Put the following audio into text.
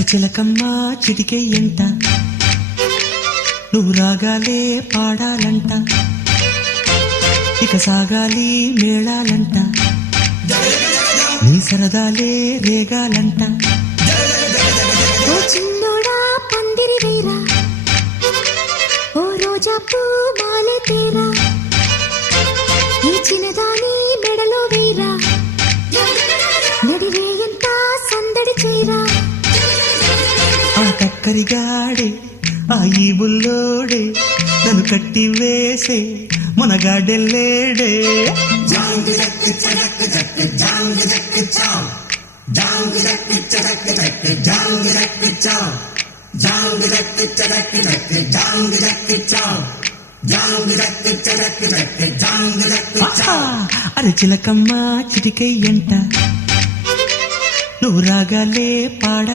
చిలకమ్మ చిటికే ఎంత నువ్వు రాగాలే పాడాలంట ఇక సాగాలి మేళాలంట నీ సరదాలే రేగాలంట ఓ చిన్నోడా పందిరి వేరా ఓ రోజా పూ మాలే తేరా ఈ చిన్నదాని మెడలో వేరా నడిరే ఎంత సందడి చేరా ఆ కక్కరిగాడే ఆ ఈ బుల్లోడే నన్ను కట్టి వేసే మునగాడెల్లేడే చిలకమ్మ చిటికై ఎంట నువ్వు రాగాలే పాడ